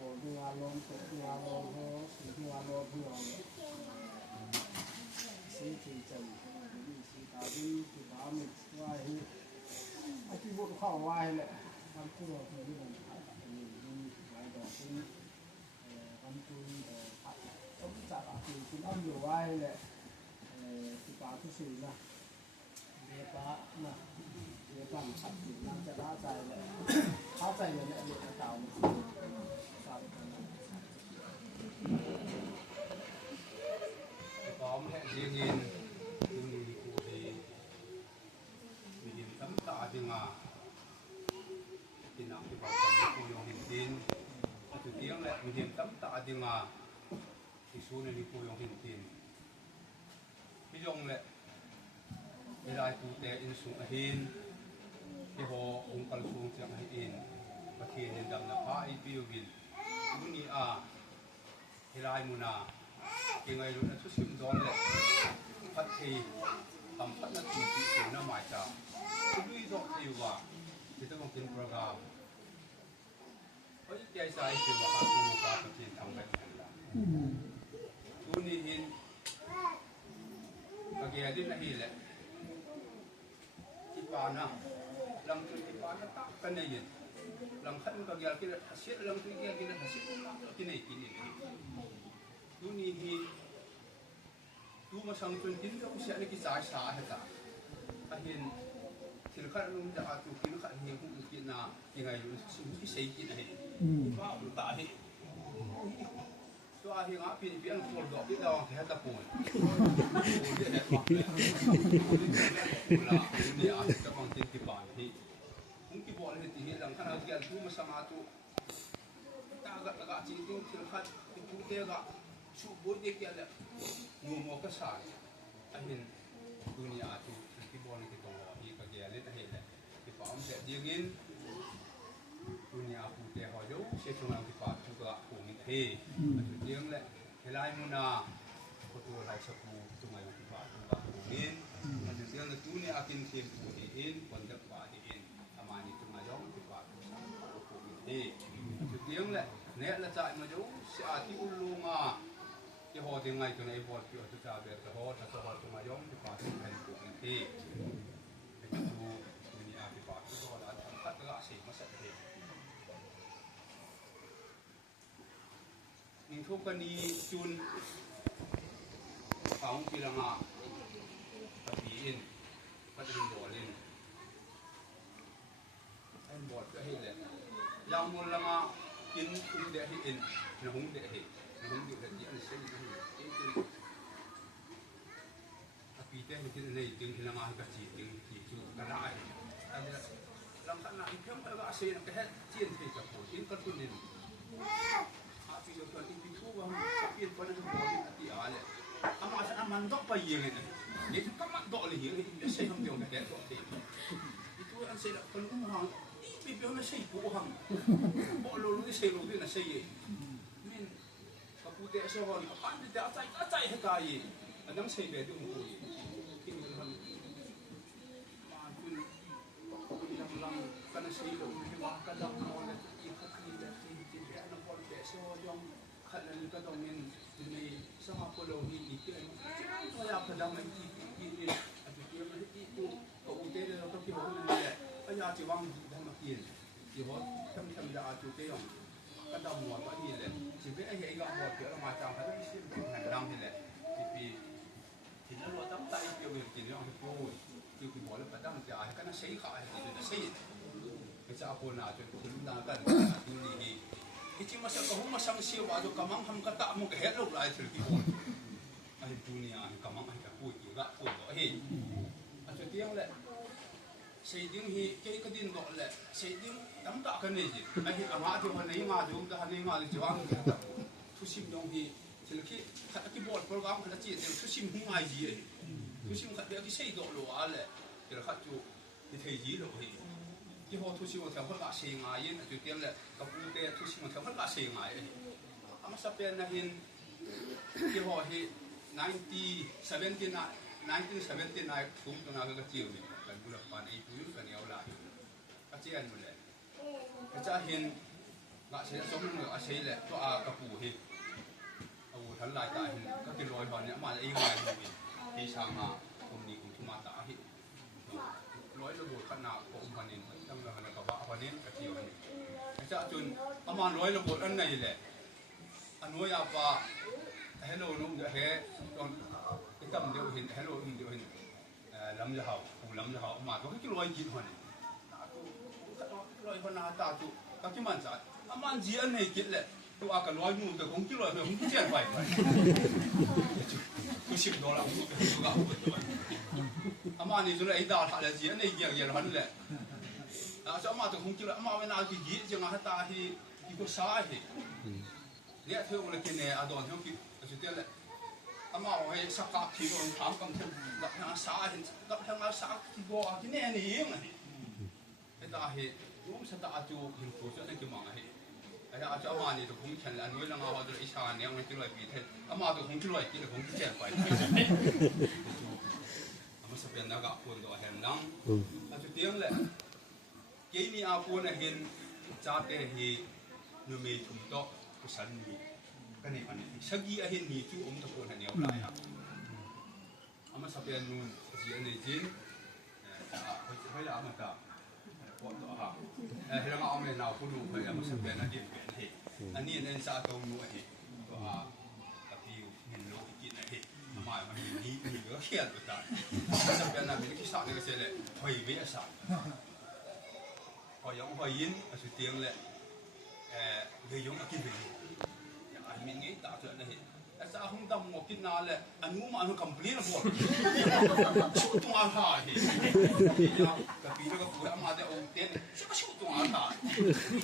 bộ đi ăn luôn cũng đi ăn luôn thôi đi ăn luôn vừa sĩ thì trần sĩ ta đi thì báo mình ngoài hi cái bộ khoa ngoài lại làm cái đồ thì đi làm phải đi ngoài đồ thì làm cái phải cũng chả là thì cũng ăn nhiều ngoài lại thì báo cái gì nè địa báo nè địa bằng sạch thì làm cho đá dài lại đá dài này lại được tạo có một hệ riêng nhìn nhưng đi cụ thì mình điểm tấm tạ thì mà thì nào thì bảo tấm cụ用hiện tin từ tiếng lại mình điểm tấm tạ thì mà thì số này đi cụ用hiện tin ví dụ lạiเวลาcụ thể in xuống hin thì họ cũng cần xuống chẳng hay in và khi nên đâm là phá ai biểu hiện cũng như thì lại muốn cái ngày lúcนั้นxuất hiện đó là phát thì tầm phát là chỉ số nó mãi trả cái đuôi đó thìว่าที่ต้องเป็นโปรแกรมเพราะใจใส่คือว่าเขาต้องการเป็นทางแบบนั้นละตัวนี้เห็นก็แก่ดิ้นนั่นแหละที่ป่านะลำตัวที่ป่านะตักกันในยินลำขันก็แก่กินหัศลำตัวแก่กินหัศกินไหนกินนี่ดูนี่ฮีดูมาสังเกตกินก็เสียในกิจสายสาเหตุถ้าเห็นที่เราขันลงจากอาตุกินขันเฮียคุณกินนะยังไงรู้สึกที่เสียกินอะไรว้าวตาเห็นตัวเฮียปีนปีนโคตรดอกที่เราแค่ตะปูนโอ้ยเนี่ยมากเลยเนี่ยอาจจะบางทีที่บ้านที่มึงที่บอกเลยที่เห็นหลังขนาดที่ดูมาสังอาตุตาก็แล้วก็จริงๆที่เราขันที่พูดเรื่องชูบวยเด็กยันแหละงูมอกระสายอันนี้ดุนยาทุกที่บอกนี่ตัวอีกก็เกี่ยเล่นเห็นแหละที่ป้อมเสียเดียงินดุนยาผู้เตะหอยเชื่อตรงนั้นที่ป้าทุกข์ผู้มีเทเดียงแหละเฮลัยมุนาคนตัวลายสกูตรงนั้นที่ป้าทุกข์ผู้มีมันเดียงดุนยากินเทียมผู้ที่เห็นคนจะป้าที่เห็นทำมานี่ตรงนั้นย่อมที่ป้าทุกข์ผู้มีเทเดียงแหละเนี่ยละใจมาดูเสียที่อุลุงที่หอที่ไงตัวในบอดที่จะจ่าเบิดที่หอจะสวัสดิ์ตัวมาย่อมที่ป่าที่เป็นตัวนี้ที่เป็นดูมีอาที่ป่าที่หอแล้วทำคัดกระสีมาเสร็จเลยนี่ทุกคนนี้จุนเขาพิลังอาปะปีอินก็จะเป็นบ่อเล่นให้บอดก็ให้เลยยังมุลลังอากินคุ้มเดะให้อินนะหุ่งเดะให้มันอยู่ที่อันเสียนี่ปีเตอร์ที่ในจึงที่ละมาให้กับจีจึงจีจูกระไรอันนี้ลำพังนั้นเพิ่มไปว่าเสียนก็แค่เจียนที่จะพูดอินก็ตุนินอาปีเดียวกันอินพิทูว่าสักเพียงคนนั้นบอกที่ตีอะไรอามาฉันมันต้องไปยังไงเนี่ยนี่ก็มันต้องเลยยังไงไม่ใช่คำเดียวกันแต่ตัวเองพิทูอันเสียคนอุ้มหังปีเดียวไม่ใช่ผู้หังบอกเราไม่ใช่เราด้วยนะใช่นี่ผู้เตะชอบนี่ปั้นเตะใจให้กายอันนั้นใช่แบบที่ผมคุยที่มันทำมาคุณลังกันใช่หรือไม่ว่ากันลังนอนเลยอีกคนนี้แบบที่แค่นักบอลเตะชอบยองขัดเลยก็ต้องมีในสมาคมเรามีอีกเรื่องก็อยากจะทำอะไรที่อาจจะเกี่ยวกับที่ตัวผู้เตะเราต้องคิดว่าเนี่ยก็อยากจะวางทำมากินที่ว่าทำได้อาจจะเตะก็ต้องหัวก็นี่แหละชีวิตไอ้เหี้ยก็หัวเดี๋ยวเรามาจำเขาต้องชิมเป็นแห่งดำนี่แหละปีทีนั้นเราต้องใจเกี่ยวกับกินเรื่องที่พูดที่คุณบอกแล้วประดังใจก็น่าใช้ขาให้ดีนะใช้ไปจะเอาคนหนาจนคุณด่ากันที่นี่ที่จริงมาสักก็หุ่นมาสังเสียว่าจะกำลังทำกระตะมุกเฮ็ดลูกหลายถึงที่พูดไอ้ดุนยากำลังให้กับพูดอยู่ละพูดก็เฮ้ยอาจจะเที่ยงแหละxây dựng hi cái din gọi là xây dựng tấm tạ cái này gì anh hiện ở ngã thì hôm nay ngã thì hôm ta hôm ngã thì chỉ vang cái tập thu sim dòng hi thì là cái bộ program cái chỉ là thu sim không ai gì ấy thu sim cái xây độ lộ à lệ thì là khách chủ thì thấy gì rồi hi cái họ thu sim một theo phân loại xây ngài yên chủ tiên là cái cụ thể thu sim một theo phân loại xây ngài ấy mà sắp đến là hiện cái họ hi 1979 cũng tụi nào cái chiều này là bulan pan itu kan ya ulah kacian mulai kaca hin งะเสียสมนึกอาเสียแหละตัวอากระปูเฮเอาทันลายตายก็กินลอยตอนนี้มาจะอีกไงที่ช่างมาคนนี้คุณมาตาเฮร้อยระเบิดขนาดผมพันนินตั้งแต่ขนาดกับว่าพันนินกระเทียมจะจนประมาณร้อยระเบิดอันไหนแหละอันนู้นยาปลาฮัลโหลนุ่มเดี๋ยวเฮ้ตอนไอ้ตั้มเดี๋ยวเห็นฮัลโหลนุ่มเดี๋ยวเห็นลำจะเห่าหูลำจะเห่ามาก็กินร้อยกินหัวนี่ร้อยขนาดตาจุก็กินมันสัตว์มันจีอันไหนกินแหละตัวอาการร้อยนู่นแต่คงกินร้อยแต่คงกินเจ็ดไปกูชิมโดนละกูก็เอาไปด้วยมันนี่ส่วนไอ้ดาท่าเลยจีอันไหนเกี่ยวกับมันแหละจะมาแต่คงกินละมาเวลากี่ยี่จังหวะตาที่กูสายเนี่ยเธอวันกินเนี่ยอดอนเธอกินสุดที่แหละมาเอาให้สักการที่เราทำกันเถอะดับทางสายดับทางสายที่บัวที่เนี่ยนี่ยังไงไอ้ตาเห็นรู้สึกตาจูเห็นผู้ช่วยนั่นกี่มังไงไอ้ตาจะมาเนี่ยตัวคงฉันอันนู้นแล้วมาว่าตัวอิชาเนี่ยมันกินลอยปีเท่ามาตัวคงกินลอยกินแต่คงกินเจ็บไปมันจะเป็นนักการคนตัวเห็นดังสุดที่แหละกี่นี่อาคนเห็นจัดเห็นนูเมย์ถุงโต๊ะกุศลมีกันนี่มันสักยี่เห็นมีจู่ตะโกนเหนียวไหลครับมันจะเป็นนู่นจีนในจีนให้เรามาต่อปวดตัวครับให้เราเอาในหนาวผู้ดูไปมันจะเป็นอะไรเป็นเหตุอันนี้ในซาตรงนู้นเหตุตัวกระปิวเงินโลกกินเหตุมามันมีก็เขียนตัวตายมันจะเป็นอะไรที่สั่งก็เสร็จเลยถอยเวสั่งพอยังพอยินสุดเตียงเลยเดี๋ยวยังกินไปอันนี้งี้ตาเจอในเหตุไอ้สาวคงดำหมดกินนานเลยอันนู้นมันคอมพลีทหมดชุดตัวอาหารเหตุกับปีแล้วก็ปุ๋ยอามาแต่องเต้นชุดตัวอาหาร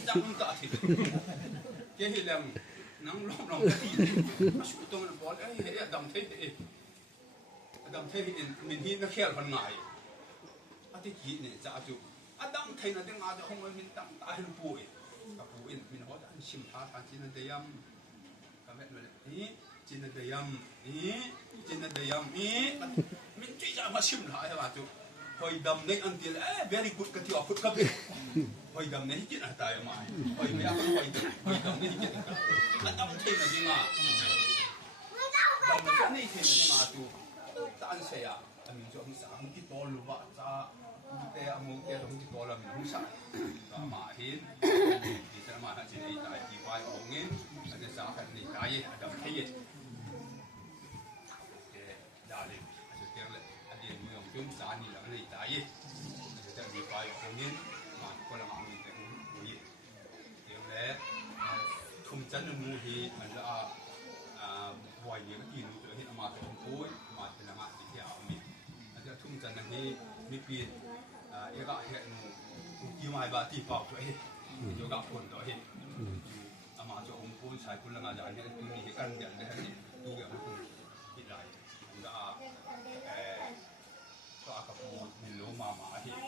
จังตาเหตุแค่เห็นแล้วนั่งล้อมกะทิชุดตัวมันบอลเฮ้ยดำเท่ดำเท่มินที่นักเขียนคนไหนอาทิตย์กี้เนี่ยจะจุดำเท่นั่นเองอาจจะคงมันมินดำตายหรือปุ๋ยกับปุ๋ยมินเขาจะชิมท้าทานจีนเดียมกับแม่เลยนี่จีนเดียมนี่จีนเดียมนี่มินจุยจะมาชิมท้าใช่ป่ะจุหอยดำในอันเดียวvery good กะทิออกฟุตกับเบหอยดำในที่กินอะไรตายมาหอยไม่เอาหอยดำในที่กินอะไรดำเท่นั่นเองมาดำในเท่นั่นเองมาจุตานเสียอันนี้จะมีสามที่โตหรือว่าจะแต่อมูแต่ตรงที่ตัวเราไม่รู้สักก็มาเห็นที่จะมาที่ในใจที่ไว้เอาเงินอันนี้สาขาในใจดำเทียดดาลิอันนี้เรื่องเลยอันนี้เมืองจุ่มสารนี่แหละในใจจะมีไว้เอาเงินมาคนละมามีแต่หัวเรื่องแล้วทุ่มจันทร์มูฮีมันจะบ่อยเนี่ยก็กินตัวเห็นมาถึงปุ้ยมาเป็นละมาที่ที่เอามีอันนี้ทุ่มจันทร์นี้มีปีเอกเห็นกูกี่ไม้บาตีเป่าตัวเองโยกับคนตัวเองอามาจะองค์คุณชายคุณละงานอย่างนี้คุณมีกันอย่างนี้ดูแบบคุณผิดไรก็ก็อากับปูมีโลมาเห็น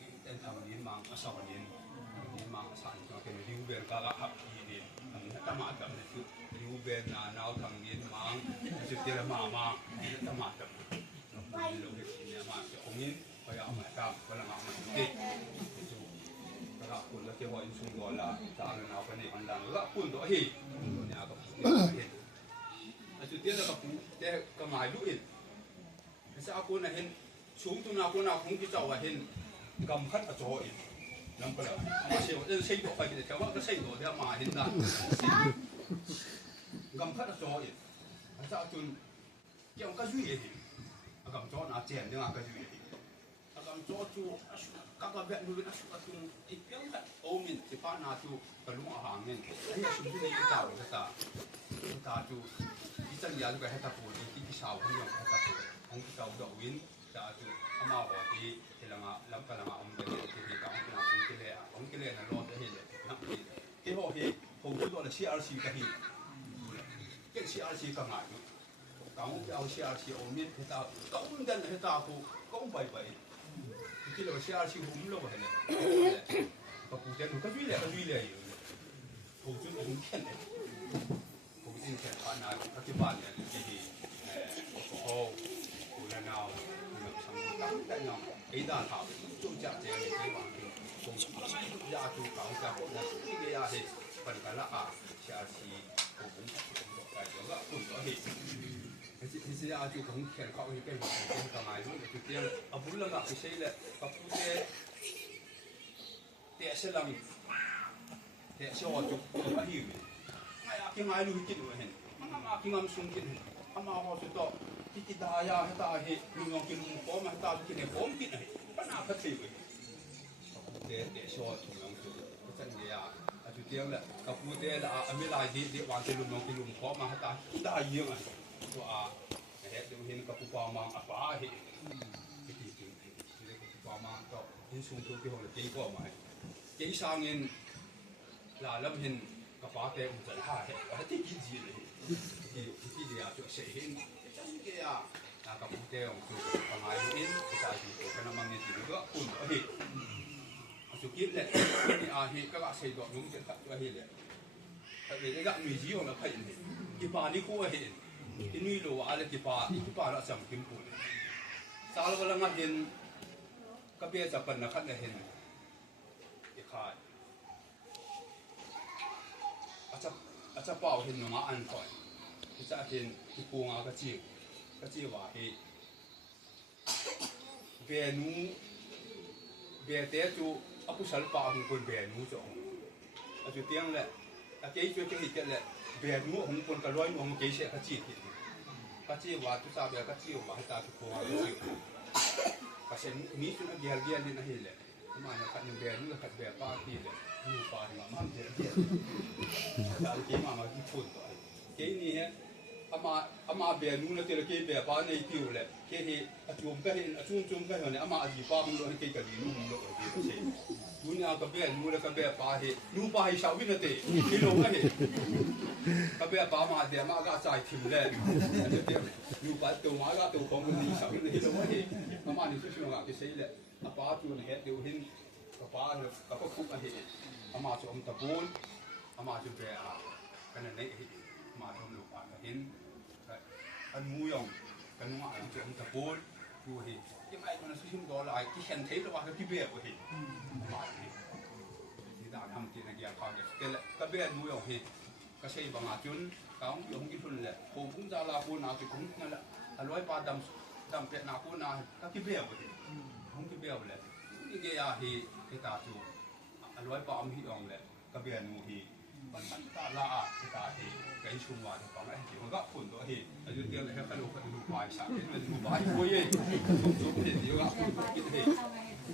มีเต้นทำนี้มังสอนนี้มังสั่นก็เป็นริ้วเบลก็ขับยีนี้ธรรมะจำเนี่ยคือริ้วเบลนาวทางนี้มังสุดที่ละมาธรรมะจำมีโลกที่เนี่ยมาจะองค์นี้พยายามมาทำพลังงานมันดีนะครับคุณแล้วเกี่ยวกับอินซูก่อนละจานเราไปในอันดังแล้วคุณตัวเฮ้ยเนี่ยกับเห็นสุดที่แล้วกับแต่ก็หมายดูอินไม่ใช่คุณเห็นสูงตัวนาคุณคงที่เจ้าเห็นกำคัดกระโจอินนั่นก็แล้วมาเชื่อว่าใช่ตัวไปแต่ว่าก็ใช่ตัวที่มาเห็นได้กำคัดกระโจอินไม่ใช่คุณเกี่ยวกับยุ่ยเห็นกำโจน่าเจ๋งเนี่ยก็ยุ่ยกำโจจูกับแบบนู้นอาชุอีกเรื่องแบบโอมินที่ป้านาจูกระลุงอาหารเงินไอ้ชุมที่นี่ตาเลยตาจูที่จันยาลูกให้ตาปูที่ชาวเขาอย่างให้ตาปูองค์เจ้าดอกวินตาจูอามาบอกที่เฮลังลำกะลังองค์เดลที่กางองค์เกลือนั่นรอดได้เลยนักที่ที่เขาเห็นผมคิดว่าเชียร์ชีกันที่เกี่ยเชียร์ชีกันไหนกางจะเอาเชียร์ชีโอมินให้ตากางเดินให้ตาปูกางไปที่เราเชื่อชีวิตผมเราเห็นเลยก็พูดแต่หนูก็ยุ่ยเลยอยู่ผมจุดผมแค่ไหนผมจริงแค่ผ่านงานปัจจุบันเนี่ยที่โอ้โหแล้วเราแบบสมมติตั้งแต่ยังไอ้ด้านข่าวจุดจัดเจอในบางทีผม ยาจูเขาจะพูดนะที่ยาเหตุปัญหาละอาชาชีผมแต่เดี๋ยวก็คุณก็เหตุที่ยาจูของแขนเขาที่เป็นเป็นกระไม้รู้จุดเดียวอาบุลละไม่ใช่แหละกับผู้เตะเสลังเตะชอจุกก็หิวไม่อากินไม่รู้กินเลยเห็นอากินมันสุ่มกินอามาพอสุดต่อที่กินตายาให้ตาเหตุมีงกินผมมาตากินเนี่ยผมกินเลยปัญหาพัดสิบเดชอถุงน้ำซุปก็จะเนี่ยอาจุดเดียวแหละกับผู้เดละอเมริกาดีวันที่ลุงน้องกินลุงขอมาให้ตาได้เยอะตัวเห็นดูเห็นกับผู้ปามังอาป้าเห็นที่จริงที่เด็กผู้ปามังก็เห็นสุ่มตัวที่หัวเจ๊ก็มาเจ๊สร้างเงินลาแล้วเห็นกับป้าเต็มใจหาเห็นว่าที่กินจีเลยที่เดียวจะเสียเห็นจังเกียกับผู้เต็มตัวทำไมเห็นก็จะอยู่กันมันเนี่ยจีก็อุ่นก็เห็นสุกินเลยนี่อาฮีก็ใส่ดอกนุ่งจะตัดว่าเห็นเลยแต่เด็กก็มีจีของเราเห็นกีบานี่คู่เห็นที่นี่รู้อะไรกีบาเราจำกินปุ่นสาวเราก็เห็นก็เบี้ยจะเป็นนักเห็นอีกขาดอาจจะเป่าเห็นน้องอันก่อนจะเห็นที่ปูงก็จีว่าเห็นเบี้ยนู้เบี้ยเตะจูอาผู้ชายป่าของคนเบี้ยนู้จะอาจุดเตียงแหละอาเจ๊ช่วยจะเห็นกันแหละเบี้ยนู้ของคนกระร้อยของเจ๊เสียกระจีเห็นกระจีว่าทุกสาวเบี้ยกระจีว่าให้ตาทุกคนกระจีกระเซ็นมีส่วนเบี้ยนี่นะเห็นแหละทำไมนะขัดเบี้ยนู้ขัดเบี้ยป้าที่แหละมีป้าที่มาเบี้ยแต่เจ๊มาที่ฝุ่นตัวเจ๊นี่ฮะอามาเบี้ยนู้นะเจอเจ๊เบี้ยป้าในที่อยู่แหละเจ๊ที่อาจุ่มก็เห็นอาจุ่มก็เห็นอามาอดีป้ามึงรู้ให้เจ๊กับดีนู้มึงรู้เจ๊เช่ดูเนี่ยกับเบี้ยนู้แล้วกับเบี้ยป้าเห็นนู้ป้าให้ชาววินาทีที่รู้ก็เห็นกับเบี้ยป้ามาเดี๋ยวมาก็ใจถิ่มแรงเดี๋ยวนู้ป้าตัวมาก็ตัวของคนนี้ชาววินาทีรู้ว่าเห็นอามานี่ช่วยงานที่เช่แหละอาป้าตัวนี้เดี๋ยวเห็นกับป้าเนี่ยกับพวกคุกเห็นอามาจะอมตะปูนอามาจะเบี้ยกันนั่นเองมาทำลูกป้าเห็นอันมูยองกันว่าอันจะอมตะปูนดูเห็นยังไงมันสุดๆก็ลายที่เห็นเทปแล้วว่าที่เบี้ยก็เห็นมาเห็นที่ด่าทำกินอะไรอย่างเขาเนี่ยแต่ละก็เบี้ยมูยองเห็นก็ใช่บางอาจุนเขาอยู่ห้องกินทุนแหละผมพุ่งจะลาปูนาที่ผมนั่นแหละอร่อยปลาดำเป็ดนาปูนาก็ที่เบี้ยก็เห็นห้องที่เบี้ยแหละนี่แกอยากเห็นที่ตาจูอร่อยปลามีอ่องแหละก็เบี้ยนูเห็นมันตาละที่ตาเห็นไก่ชุ่มว่าที่ฟังไอ้ที่มันก็ฝุ่นตัวเห็นอายุเดียวเลยให้ขลุ่มดูปลายฉากเห็นมันดูปลายคุยจุ๊บเห็นเดียวก็ฝุ่นกินเห็น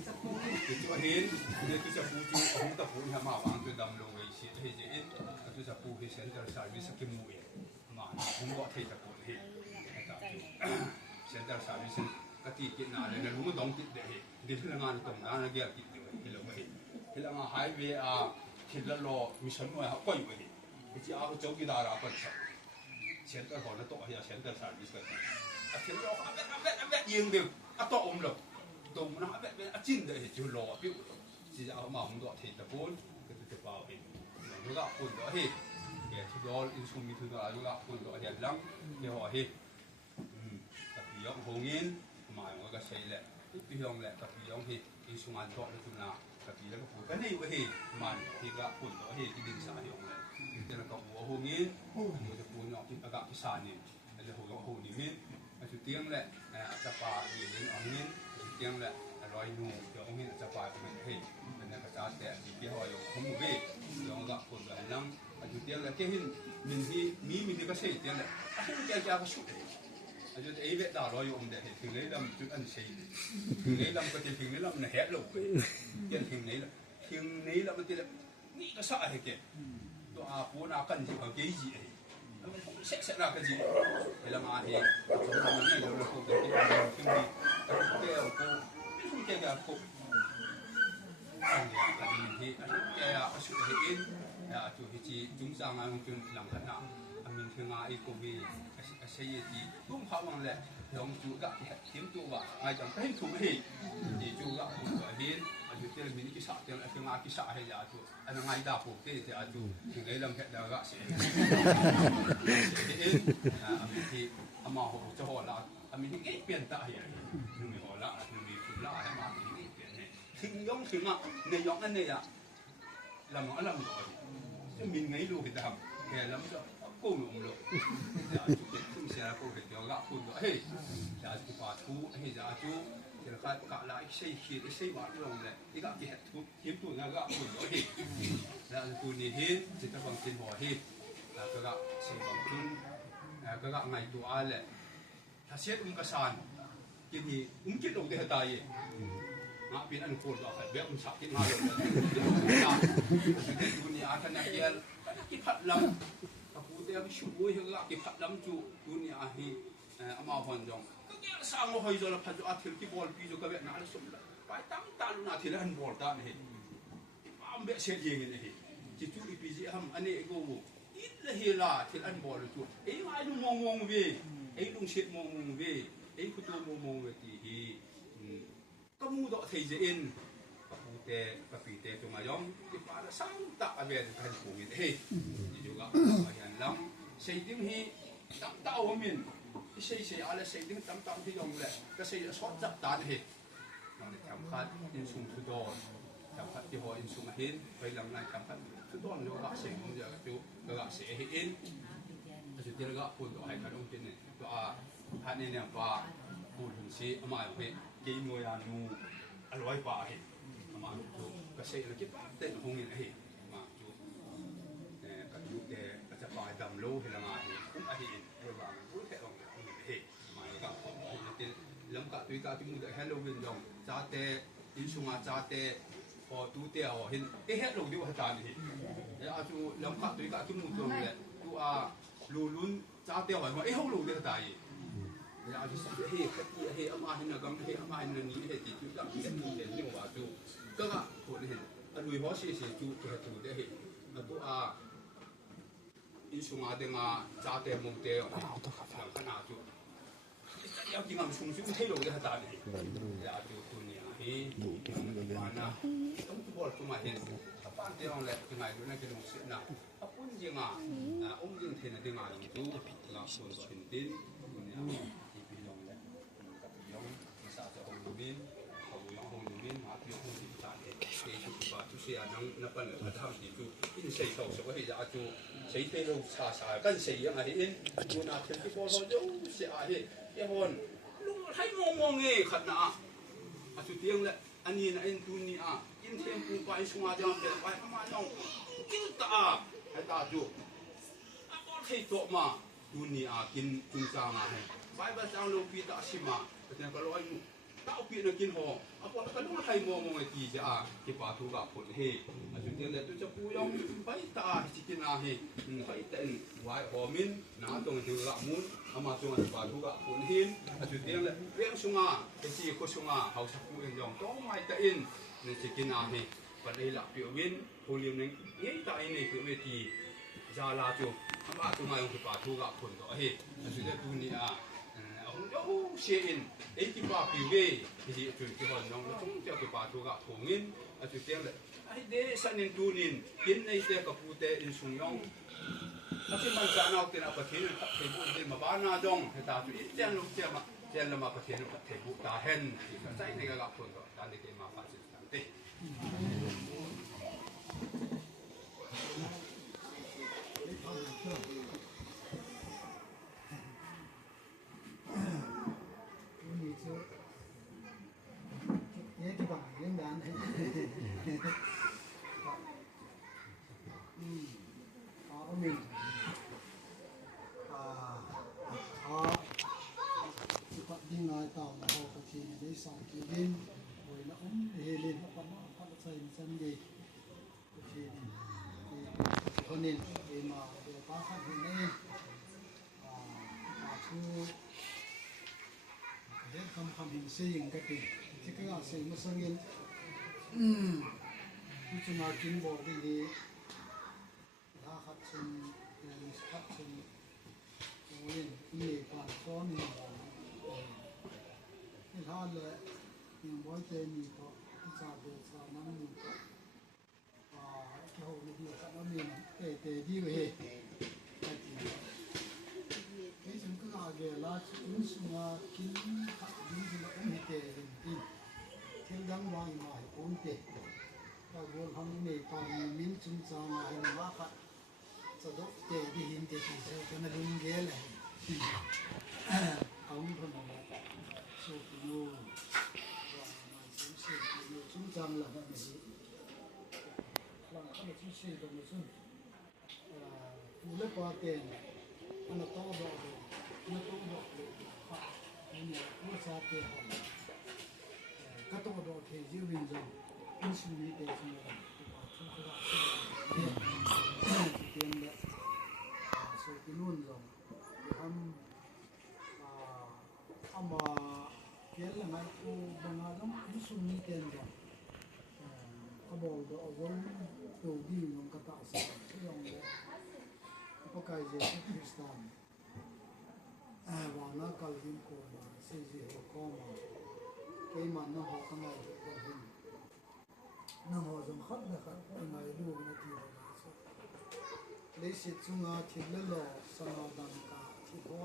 จุ๊บเห็นเนี่ยจุ๊บจะปูจูห้องตะปูเนี่ยมาวางจุดดำลงไว้เสียเห็นเห็นจุ๊บจะปูเห็นเส้นเดอร์สายวิสกิมูเองมาผมก็เทตะปูเห็นเส้นเดอร์สายวิสกติกินนาเลยเนี่ยรู้มันต้องกินเด็ดดิพลังงานตรงนั้นเกี่ยวกับกินเดียวเห็นแล้วไม่เห็นพลังงานไฮเวย์คิดแล้วรอมิชชั่นว่าเขาก็อยู่เห็นที่อาเขาโจกิดาราก็ใช่เส้นเดอร์ของนั่นตัวเฮียเส้นเดอร์สายวิสกันเส้นเดอร์อับยิงเดียวตัวอมหลบตัวมันอับจิ้นเดียวจุดรอปิ้วที่จะเอามาผมตัวเทตะปูนก็จะเปล่าเห็นแล้วก็ปุ่นตัวเห็นเดี๋ยวที่รออินซูมิถึงอะไรแล้วก็ปุ่นตัวเห็นลังเดี๋ยวเห็นกับพี่ยองหงอินหมายว่าก็ใช่แหละพี่ยองแหละกับพี่ยองเห็นอินซูมันตัวนี่คุณนากับพี่แล้วก็ปุ่นก็นี่ว่าเห็นมันที่ก็ปุ่นตัวเห็นที่ดินสายองเลยที่เราก็หัวหงอินมันจะปุ่นออกที่อากาศพิษานี่แล้วหัวหงอินนี่มันจะเตียงแหละจะปลาเย็นอ่อนอินเตียงแหละรอยนูเดี๋ยวอินจะปลาเป็นเห็นเป็นกระจายแต่ที่พี่หอยของหมู่เบ้ยองก็ปุ่นแบบนั้นอายุเตียงแหละแค่เห็นมินที่ก็ใช่เตียงแหละอายุแก่ก็ชุดอายุเอเวดารอยองเดชถึงเลยลำจุดอันใช่ถึงเลยลำก็จะถึงเลยลำเนี่ยแหลกเลยเตียงถึงนี้แล้วมันจะนี่ก็สะอาดแก่ตัวอาปูนากันที่เขาเกยจีแล้วมันเสร็จแล้วกันจีเวลามาเห็นตรงนั้นเนี่ยเราพูดกันที่เราถึงมีแก้วกูไม่รู้แก้วกูอันนี้อันนี้ที่อันนี้แก้วชุดเห็นจุดที่จุ่มสางานจุ่มหลังขนาดอันนี้ถึงอาอีกกูบีใช่ที่ตุ้มเขาบังแหละลองจูกะเห็นตัวว่าไอ้จังเป็นถูกเห็นที่จูกะผมก็เห็นอายุเท่านี้กิสาเท่าไหร่ถึงอากิสาให้ยาจูอันนั้นไงดาปุ๊บที่จะอาจูถึงไอ้ลำแค่ดาวก็เสียเห็นอันนี้ที่อามาหัวจะหัวละอันนี้ที่เปลี่ยนตาเห็นนึกไม่หัวละนึกไม่ถึงละให้มาถึงนี่เปลี่ยนเนี่ยถึงย่องถึงอ่ะในย่องนั่นเนี่ย làm nó làm rồi chứ mình ngay luôn thì làm kẻ lắm cho cô nó ông lộ giờ chủ tịch không xe cô phải cho gạo phun rồi hey giờ chú bà chú hay giờ chú thì là khai cả lại xây khi xây bản lòng này cái gạo kẹt chú kiếm tuổi là gạo phun rồi hey giờ chú nhìn hết chỉ ta bằng tiền bỏ hết là cái gạo xây bằng chung cái gạo ngày tụ ai lạiถ้าเช็ดกระสานกินที่คิดลงเดือดตายงาเป็นอันโคตรว่าเบี้ยชักกินมาเลยแต่ดูนี่อาคณะเกียร์กินผัดลำกับผู้เดียวช่วยเขากินผัดลำจูดูนี่อาฮีอามาพันจงก็เกี่ยสร้างว่าเฮ้ยจะพัดอาทิตย์ที่บอลปีจะก็แบบนั้นสมละไปตั้งตาลุนาทีละหันบอลตาเนี่ยอันเบี้ยเสียเองเนี่ยจิตจุอีปีจีฮัมอันนี้ก็อิดละเฮล่าทีละหันบอลจูไอ้มาดูมองเว้ไอ้ลุงเช็ดมองเว้ไอ้คุณตัวมองเวทีก็มูดอเทเจนกับปูเตกับปีเตตัวมาย่องที่ฟ้าละสังตะอเวทกันปูมิเฮ้ยอยู่กับอายันลำเสียดิ้งฮีตั้งเต้ามินที่เสียอะไรเสียดิ้งตั้งที่ยองแหละก็เสียสอดจับตาเฮ้ยเราเนี่ยทำคัดอินซุงทุดอนทำคัดที่หัวอินซุงหินไปลำนายทำคัดทุดอนอยู่กับเสียงมันจะจูกับเสียหินสุดที่เราก็พูดต่อให้กันองค์ที่เนี่ยตัวฮันนี่เนี่ยว่าพูดถึงสิอามาเฮ้ยกี่มวยานูอร่อยกว่าเฮ้ยอามาจูก็เสียแล้วกี่ป้าเต้นหงเงินเฮ้ยอามาจูก็ยุคเดก็จะปลายดำโลเฮลมาเฮ้ยคุ้มอาทิตย์เฮ้ยว่าพูดแค่องค์เฮ้ยอามาก็ที่ลำกัดตัวก็ที่มุดเฮลโลวินยองจ้าเตอินซุงอาจ้าเตพอตัวเตอ๋อเห็นเฮลโลดิวฮัตตานี่แล้วอาจูลำกัดตัวก็ที่มุดตรงเนี่ยตัวลูลุนจ้าเตี้ยวไว้ว่าเฮาลูเดียวตายแล้วอาจจะเฮ้อามาเห็นนะกัมเฮ้อามาเห็นนี่เฮ้ติดจุดก็เห็นนี่ว่าจูก็พูดเห็นลุยหัวเสียจูเฮ้จูเด้เฮ้ตัวอินสุงาเดงาจ้าเตี้ยมงเตี้ยวขนาดจูอยากกินงามซุงซุงเที่ยวเดียวตายนี่แล้วจูตัวนี้เฮ้มานะต้องบอกตัวมาเห็นบ้านเตี้ยวแหละยังไงดูน่าจะลงเสียนะปุ่นยังองค์ยังเทนดึงมาอยู่ดูงาส่วนส่วนดินเนี่ยที่พี่น้องเนี่ยกับพี่น้องสาวจะองค์ดินเขาองค์ดินหาพี่องค์ดินตาเด็กเกี่ยวกับว่าทุกสิ่งนั้นนับเป็นกระทำที่จูอินใส่เขาสมัยจะจูใช้เทโลชากันใส่ยังไงอินดูน่าเชื่อที่พอเราอยู่เสียอะไรยังคนลุงให้มองเงี้ยขนาดจุดเดียวแหละอันนี้นะอินดูนี่อินเทมปูไปสุงาจามเด็กไปประมาณน้องกินตาให้ตาจูก็ให้ตัวมาดูนี่กินจุนจางให้ไปบ้านจางลูกปีตาชิมาแต่ก็ร้อยอยู่ตาปีนักกินหอพอก็ต้องให้มองไอ้ที่จะที่ป่าทุกข์ผลเฮจุดเดียวเลยตัวจะปูยองไปตาที่กินให้ไปเต้นไหวหอมินน้าตรงที่ละมุนอามาตรงที่ป่าทุกข์ผลเฮจุดเดียวเลยเรื่องสุงาไอ้ที่โคสุงาเขาสักปูเองยองต้องไม่เต้นนี่ที่กินให้ปัจจัยหลักเปลี่ยนวินโพลีมนึงยิ่งตายนี่คือเวทีจาลาจูอามาตัวมาอยู่ที่ป่าทุกข์ผลต่อเฮจุดเดียวตัวนี้โอ้เชียนไอ้ที่ป่าปิวเว่ที่จุดที่วันน้องเราต้องเจ้าที่ป่าทุกข์ผงอินจุดเดียวเลยไอ้เดชนินตูนินกินในเตะกับปูเตอินสุงยองถ้าที่มันจะเอาเตะเอาประเทศเทบุเตมาบ้านนาดงให้ตาจุดเจ้าลูกเจ้ามาเจ้าละมาประเทศเทบุตาเห็นที่ก็ใจในกระลับคนก็ตาในเกมาฟาสิสันติสองกิลินโดยละเฮลินเขาก็มาพัดใส่ซันเดย์ที่คนนี้มาเดี๋ยวป้าขัดหินนี่คือเด็กคำหินสิ่งก็ติที่ก็สิ่งมาสังเกตที่จะมากินบ่อดีถ้าขัดสิ่งขัดสิ่งโอ้ยนี่ผ่านซ้อนนี่ที่ท่านเลยยังบ่อยเจนี่ก็ที่จะเดินสายน้ำมันก็เกี่ยวกับเรื่องสายน้ำมันเตะดีเว้ยที่ฉันก็อาเกล่าชุนสุมากินขัดดีที่เราไม่เตะดีที่ดังวางมาคนเตะ buồn không này còn miếng chung cho mà hình bác ạ sau đó để đi hình để chỉ cho cái này luôn ghé này ông thôi mà số nhiều rồi mà chung chăng là cái gì làm cái này chung xây được một chung một lớp qua tiền nó to bự nó to bự nhưng mà nó xa tiền các tổ đội thì riêng mình rồi in suy nghĩ để cho mình tiền đấy số tiền luôn rồi mà cái là ngày cô bằng ai lắm in suy nghĩ tiền rồi có bộ độ vốn đầu đi nó cả tạo sự cái dòng đấy có cái gì cái Christian và nó cần những cô là xây dựng một con mà cái mà nó họ cái này được hình nó họ dùng khắp là khắp cái này luôn nó thì là lấy sự chung thì lấy lò sang nào đằng cả thì có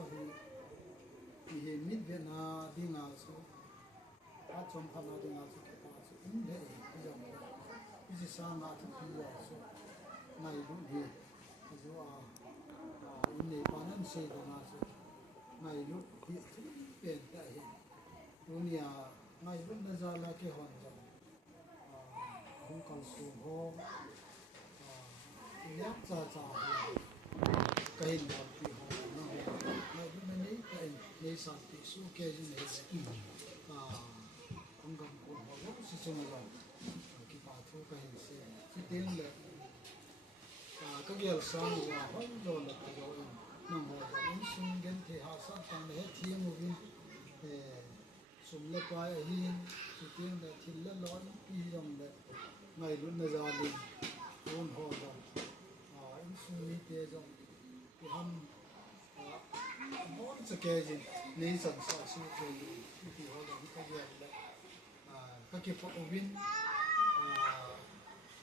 thì mít Việt Nam đi ngào số phát trong phần nào đi ngào số cái bao số cũng để cái dòng này cái sang nào thì không lò số này luôn thì cái số in này bán ăn xây được ngào số này lúc hiện thì tiền tại hiện dunia ngày lúc nó ra là cái hoàn cảnh không còn sụp hô nhát ra cái hình đó thì họ nó ngày lúc này cái này sản phẩm số kia như này không cần của họ rất là chung rồi cái bảo thu cái hình sẽ cái tiếng là các giờ sáng và hôm rồi là cái rồi nằm ở những sinh viên thì họ sẵn sàng để thiêng một viên sum le pai a hin chu tiang da thil la lon pi jong le ngai lu na za lin on ho da in sum ni te jong ki ham bon sa ke jin nei san sa su ke ti ho da ka ya le ka ke pho win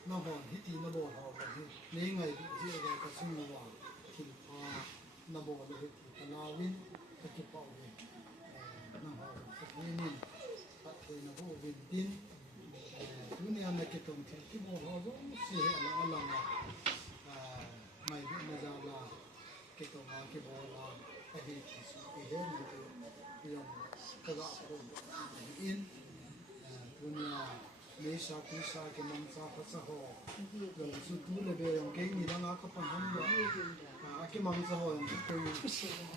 na hon hi ti na bo ho ba hi nei ngai ji ga ka sum wa thil na bo le hi ti na win ka ke pho win nó họ cái này bắt thì nó vô bình tin dunia này cái tổng thể cái bộ họ rất xì hệ là làm mày biết là ra là cái tổng cái bộ là cái gì cái hết cái dòng cái gạo của in dunia lấy sa tí sa cái mắm sa phát sa hồ rồi số tu là về dòng cái gì đó ngã có phần không được cái mắm sa hồ cái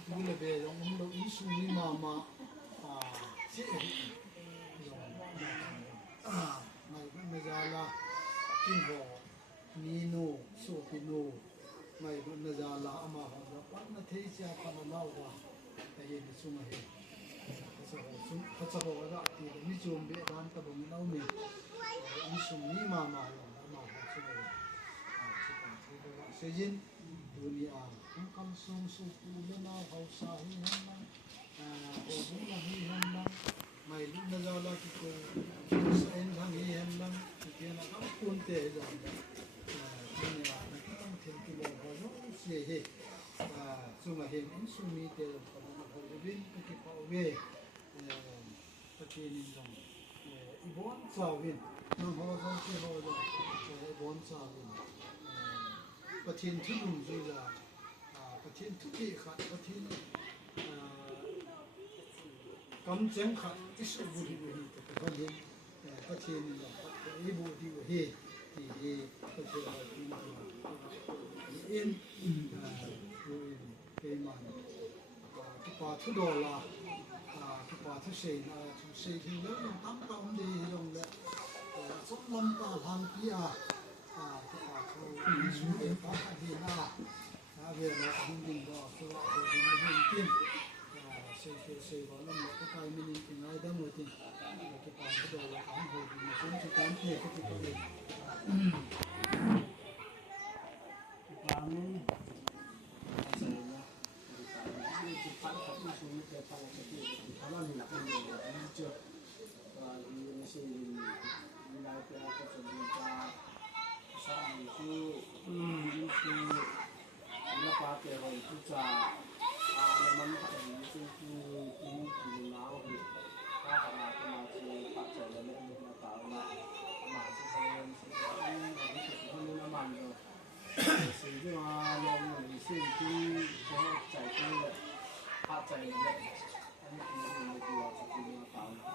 tu là về dòng ông đâu ý suy nghĩ mà sẽ ngày bây giờ là kinh hồ nino sopino ngày bây giờ là ama họ đã bắt nó thấy cha con nó qua cái gì sung này phát sầu ra thì mi chôm bị đan tập mình nấu mình mi sung ni mà họ sung này xây dựng dunia không cần sung supu lên nào hậu sa hi hăng ô cũng là hi hăng mày lúc nó ra là cái cô sen thằng hi hăng lắm thì kia là các quân tệ rồi dunia nó cũng tăng thêm cái bộ họ rất dễ hết sung là hiện in sung mi tệ rồi còn họ bên cái bảo vệ cái nên rằng bốn sao viên nó họ không cái họ rồi bốn sao viênประเทศที่ลุ่มจุฬาประเทศทุกที่ขัดประเทศกำจังขัดอิสบุรีบุรีแต่ประเทศประเทศนี้เราประเทศบุรีบุรีที่ประเทศเราที่มาเอ็นเกมันที่ป่าทุดอลาที่ป่าทุเซนทุเซนที่แล้วยังตั้งตั้งดีลงเลยสมลำตาทางที่ที่ป่าทุสูงเอ็นฟ้าดีน่าเวลาหุ่นดินก็คือว่าหุ่นดินกินเซว่าลำบากก็กลายเป็นยังไงได้หมดจริงที่ป่าทุดอลาของหุ่นดินซึ่งจะการเทก็ที่เขาเลยป่านี้เสียนะที่ป่าเขาที่สูงแต่ป่าที่เขาเราหนักมันเลยมันเจอไม่ใช่มีหลายปีก็จะมีการสร้างคือแล้วป่าเกี่ยวกับที่จะมันคือที่หนาวคือถ้าขนาดมาคือป่าเจริญเนี่ยมันต่างกันมาสุดท้าย水就啊，要没水就然后在这个他在那个，他就平时那个就那个打就这样。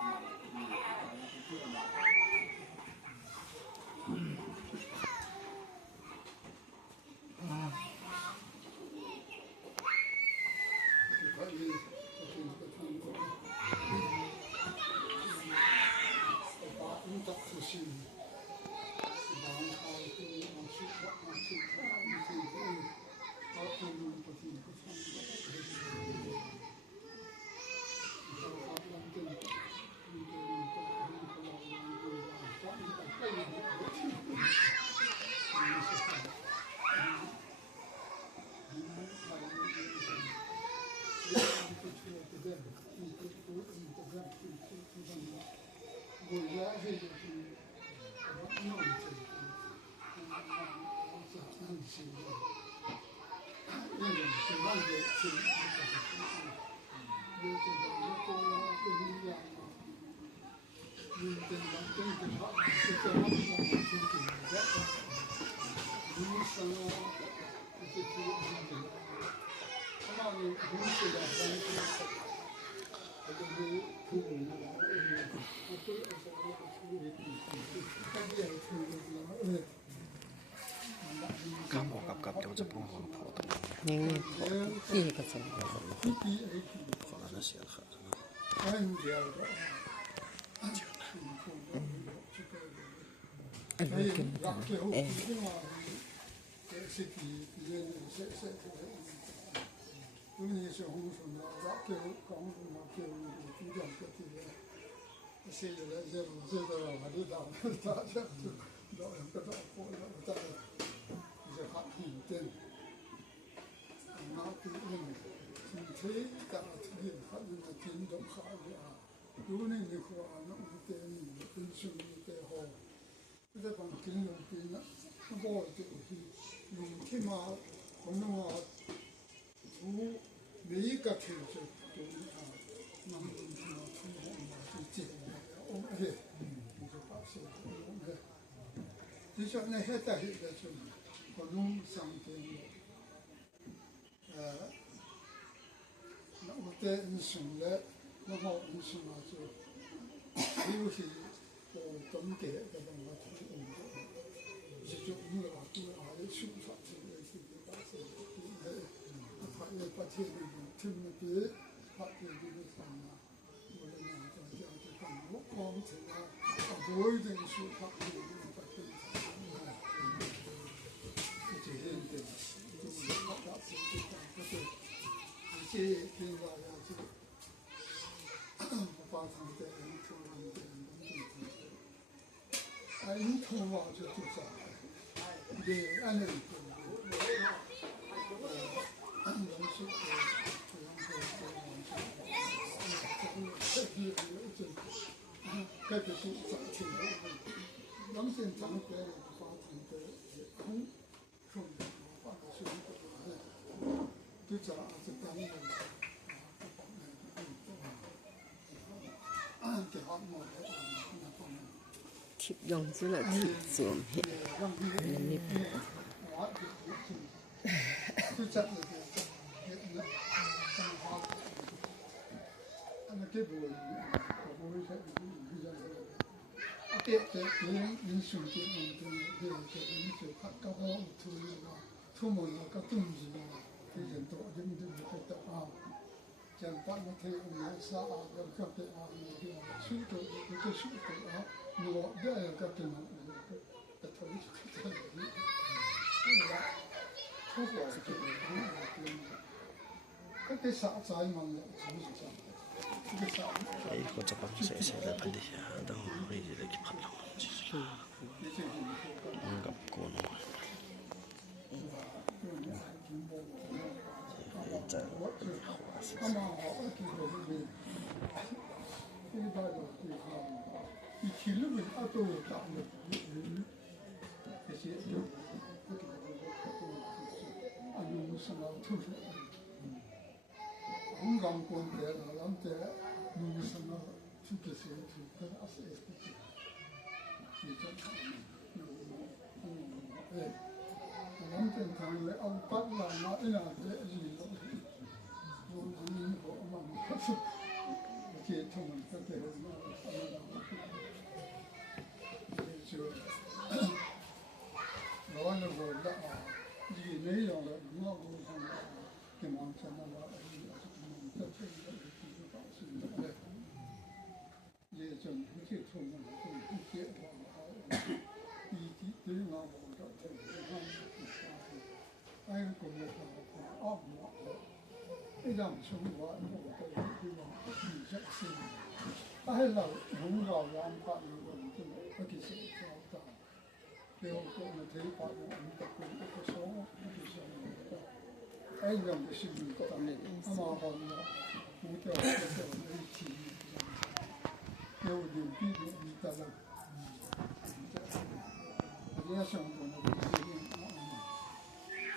กับเดี๋ยวจะพูดของพ่อตัว นี่ที่ผสม คนละเสียค่ะ อันนี้กินเอง ทิพยองสุละทิพสวมเห็ดนี่ไอ้คนจะปั๊มเสียแล้วพันธุ์ที่ต้องรีดเลยกี่พันแล้วมันกับโกนจะหัวสิ正常的按八万那一两的一种，我们我们是接触这个就老那个的啊，你没有了，我不看了，跟往前那个这这个就是导致的，也就不接触那个不接往好。一对我我这这看哎，工作上啊不，一张生活我都希望比较新。哎，老很老人把那个这个不提醒交代，就我们可以把我们的工作说就是那个，哎，让的是那个，那么好呢，不掉不掉那一起，有点比较比较了。人家想过那个事情，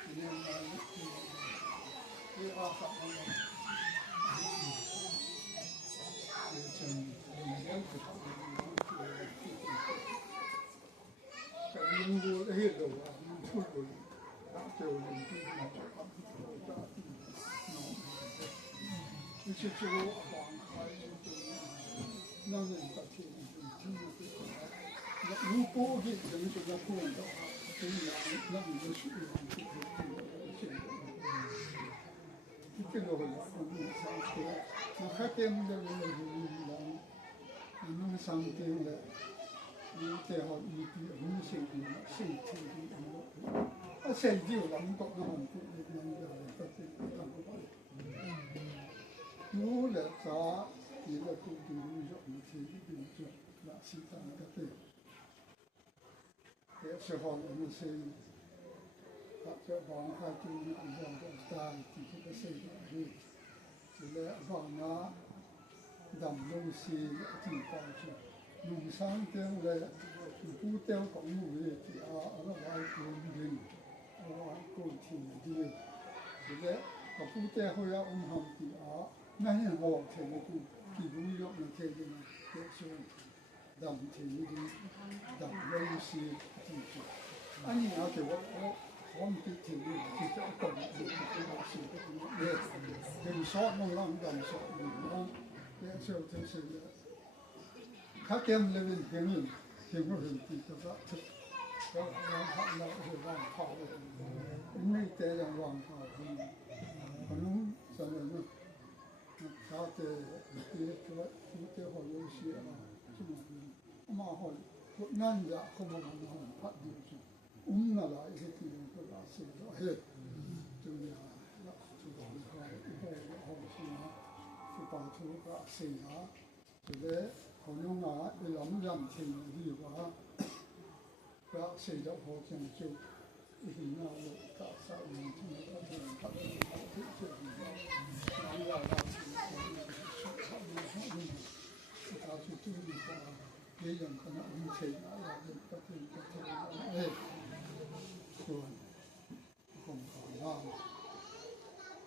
今天来一二三那个，真不好。在英国那个啊，出国，就人家那个一起去我黄海就那人把钱听不懂。如果给人说的不的话，所以那你就去这个我上学，我还跟着那上天的，你最好一比五星的身体的，啊，身体有能够那么能够的这个当不到。有了啥，你的固定用你体力就那西藏的对。有时候我们是，这黄海就那样的大地这个水的，就是往那南东西地方去，农山点来，不点公路的那外国人，外国天的，就是不点会要我们的那些好听的就，比如用那些的，就是南天的，南东西地区。安尼要给我们的体力比较高，也很少弄让人少，也就是他点那边评论比较少，让跑的，因为这样往跑的，可能什么呢？他的这好游戏啊，什么蛮好，难的后面他就是。那来一些地方都拉稀了，嘿，就那样，那就往下一个好些啊，就把出个谁啊，就是可能啊，一两天的地方，个谁就好像就一定要有大少年听到这种他的好的这种，然后他去他去注意话，别人可能不听啊，不听，哎。对，红卡啦，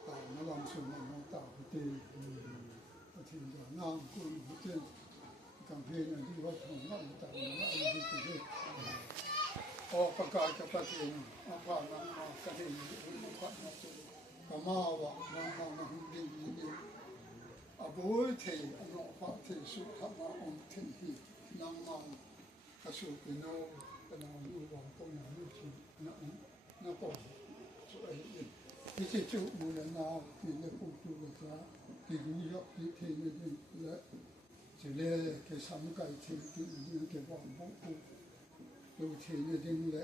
打那浪水那打不对，我听着那过不见，刚才那地方从那打那就不对，不该就不听，怕那不听，怕那就，干嘛哇，那很灵验，不会听，那话听说他妈我听去，那么，他说的那。那有往东南路去，那个，所以，一些就无人啊，比那工作的家，比如要比天那来，就来给上街天，给往东有天那定来，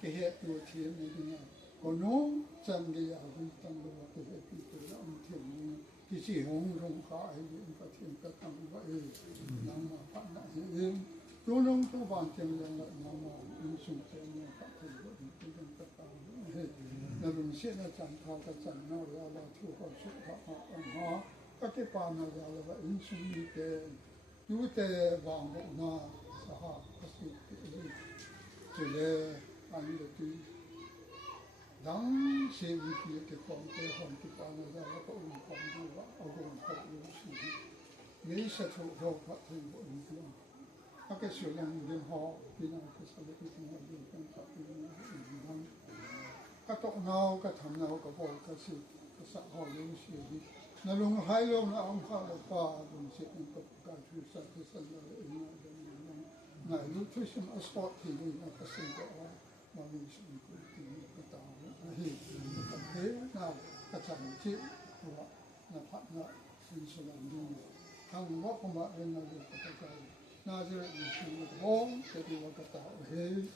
给些有天那定啊，可能真的啊，会当到我这些比较让天呢，这些红红花哎，个天个当个哎，那么反正都能都把这样的那么英雄这样把这个这种的当那种现在讲他的讲那要来出好说啊，这把那要来英雄一点，有的网络那是哈，就是俺们的当时一批的广告行业把那要来搞广告啊，搞有事，没识出好法子不一样。那个小人很好，比那个小的比较好，更好， ก็ตกนาวก็ทำนาวก็บอกก็สิก็สะหอบรู้สินลงให้ลงนะองค์ข้าละป้าบนเสียงกับการช่วยสัตว์สัตว์เลยนะเดินไหนรู้ที่ฉันอัศวะที่นี่นะก็สิ่งก็มามีสิ่งก็ที่นี่ก็ตามเหตุกับเหตุนะก็จะมีที่ว่านะพัฒนาสิ่งสลับดูทางว่าผมว่าเองนะดูก็จะน่าจะมีสิ่งบ้องจะดูว่าก็ตามเหตุ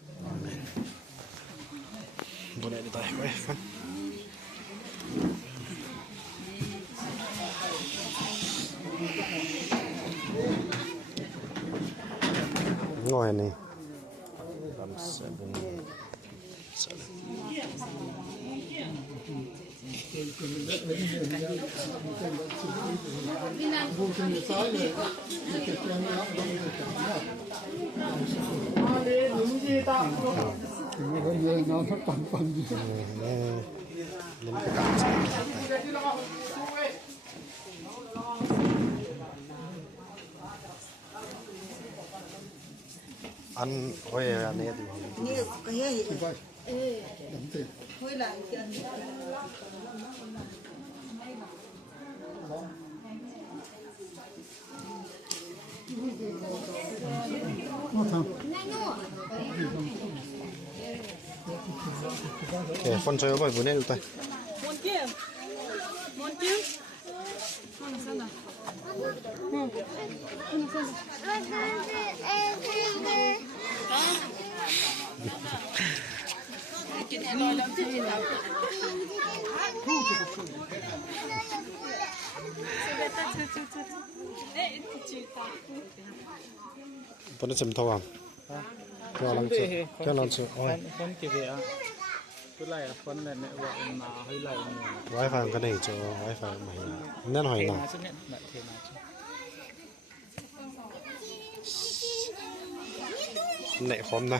Boleh ditarik kau kan? Ngồi này. Làm sabun. Ăn ôi anh ấy thì Như cái ấy Đúng thế. thôi lại chân Okay, phone chơi bởi vừa nãy được tay. Muốn kia. Muốn chứ. Sao nào? Bữa chấm thau à? Cho lần chơi, ôi. Phone kia vậy à? Cứ lại phone này này gọi mà hơi lại Wifi cái này cho wifi mày nên hỏi nào. Này khóm này.